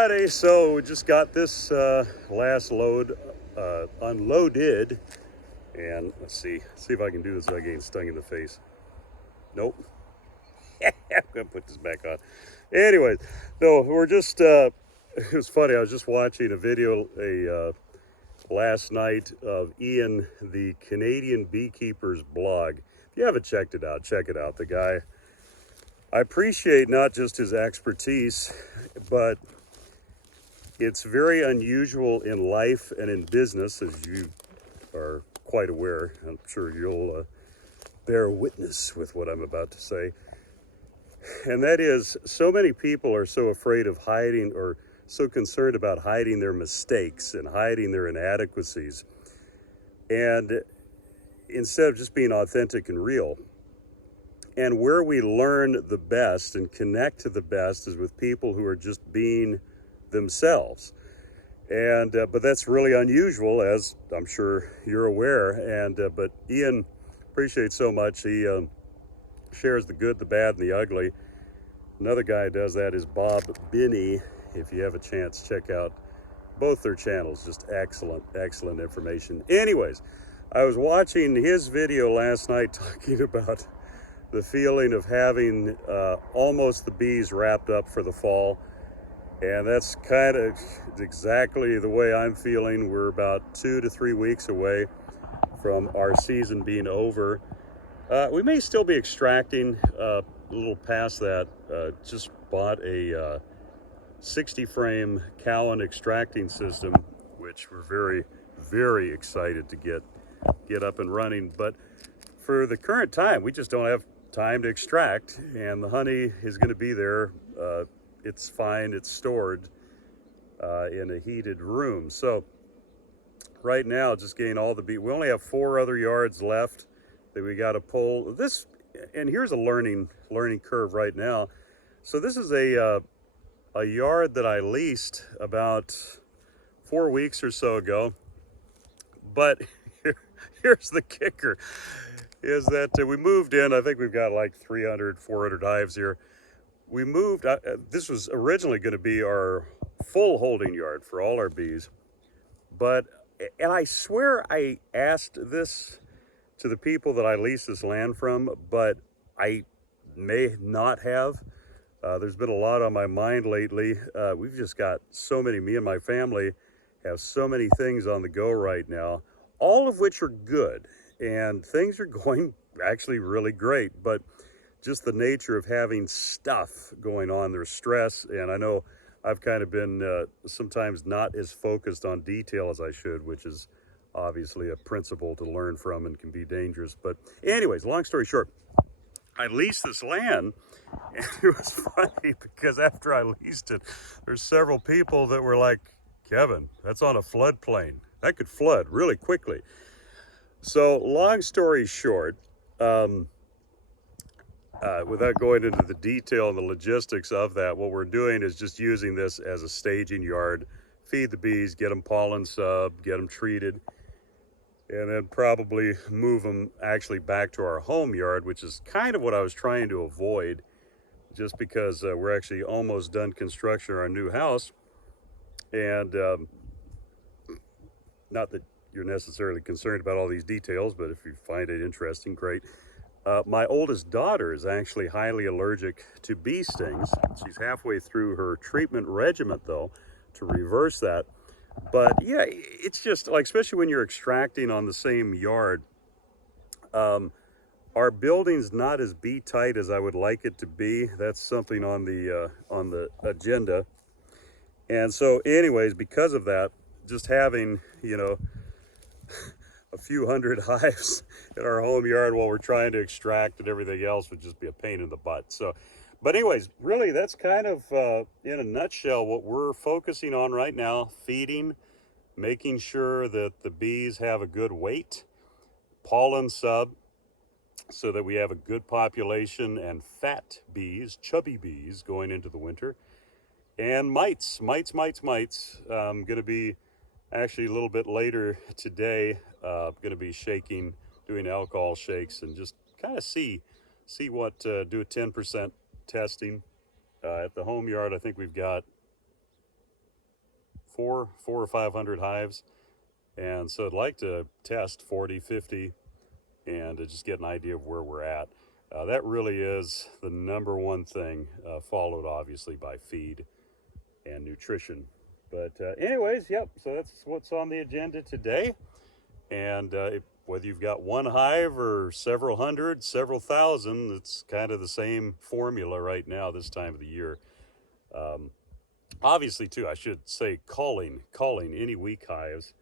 Alrighty, so we just got this last load unloaded, and let's see if I can do this without getting stung in the face. Nope. I'm gonna put this back on. Anyways, no, we're just. It was funny. I was just watching a video last night of Ian, the Canadian Beekeeper's blog. If you haven't checked it out, check it out. The guy. I appreciate not just his expertise, but it's very unusual in life and in business, as you are quite aware. I'm sure you'll bear witness with what I'm about to say. And that is, so many people are so afraid of hiding, or so concerned about hiding their mistakes and hiding their inadequacies. And instead of just being authentic and real. And where we learn the best and connect to the best is with people who are just being themselves. And but that's really unusual, as I'm sure you're aware. And but Ian, appreciate so much. He shares the good, the bad, and the ugly. Another guy who does that is Bob Binney. If you have a chance, check out both their channels. Just excellent information. Anyways, I was watching his video last night talking about the feeling of having almost the bees wrapped up for the fall. And that's kind of exactly the way I'm feeling. We're about 2 to 3 weeks away from our season being over. We may still be extracting a little past that. Just bought a 60 frame Cowan extracting system, which we're very excited to get up and running. But for the current time, we just don't have time to extract, and the honey is going to be there. It's fine, it's stored in a heated room. So right now, just getting all the bees. We only have 4 other yards left that we got to pull. This, and here's a learning curve right now. So this is a yard that I leased about 4 weeks or so ago. But here's the kicker, is that we moved in. I think we've got like 300, 400 hives here. We moved, this was originally going to be our full holding yard for all our bees. But, and I swear I asked this to the people that I leased this land from, but I may not have. There's been a lot on my mind lately. We've just got so many, me and my family have so many things on the go right now, all of which are good. And things are going actually really great, but just the nature of having stuff going on, there's stress. And I know I've kind of been sometimes not as focused on detail as I should, which is obviously a principle to learn from and can be dangerous. But anyways, long story short, I leased this land, and it was funny because after I leased it, there's several people that were like, Kevin, that's on a floodplain. That could flood really quickly. So long story short, without going into the detail and the logistics of that, what we're doing is just using this as a staging yard, feed the bees, get them pollen sub, get them treated, and then probably move them actually back to our home yard, which is kind of what I was trying to avoid, just because we're actually almost done construction of our new house. And not that you're necessarily concerned about all these details, but if you find it interesting, great. My oldest daughter is actually highly allergic to bee stings. She's halfway through her treatment regimen, though, to reverse that. But yeah, it's just like, especially when you're extracting on the same yard, our building's not as bee tight as I would like it to be. That's something on the agenda. And so anyways, because of that, just having, you know, a few hundred hives in our home yard while we're trying to extract and everything else would just be a pain in the butt. So, but anyways, really that's kind of in a nutshell what we're focusing on right now: feeding, making sure that the bees have a good weight, pollen sub, so that we have a good population, and fat bees, chubby bees going into the winter, and mites. Going to be actually a little bit later today, going to be shaking, doing alcohol shakes, and just kind of see what, do a 10% testing. At the home yard, I think we've got four or 500 hives. And so I'd like to test 40, 50, and to just get an idea of where we're at. That really is the number one thing, followed obviously by feed and nutrition. But anyways, yep, so that's what's on the agenda today. And whether you've got one hive or several hundred, several thousand, it's kind of the same formula right now this time of the year. Obviously, too, I should say calling any weak hives.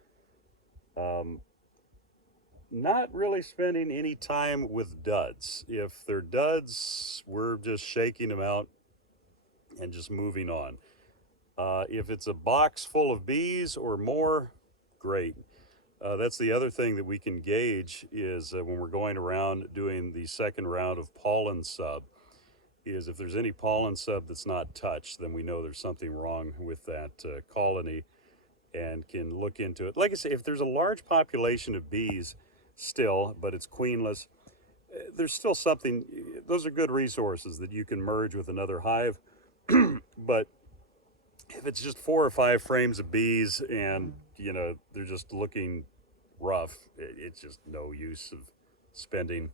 Not really spending any time with duds. If they're duds, we're just shaking them out and just moving on. If it's a box full of bees or more, great. That's the other thing that we can gauge is when we're going around doing the second round of pollen sub, is if there's any pollen sub that's not touched, then we know there's something wrong with that colony and can look into it. Like I say, if there's a large population of bees still, but it's queenless, there's still something, those are good resources that you can merge with another hive. But if it's just 4 or 5 frames of bees and, you know, they're just looking rough, it's just no use of spending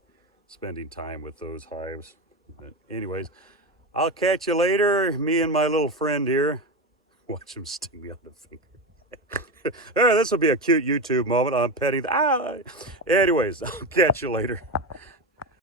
time with those hives. But anyways, I'll catch you later. Me and my little friend here. Watch him sting me on the finger. This will be a cute YouTube moment. I'm petting. Anyways, I'll catch you later.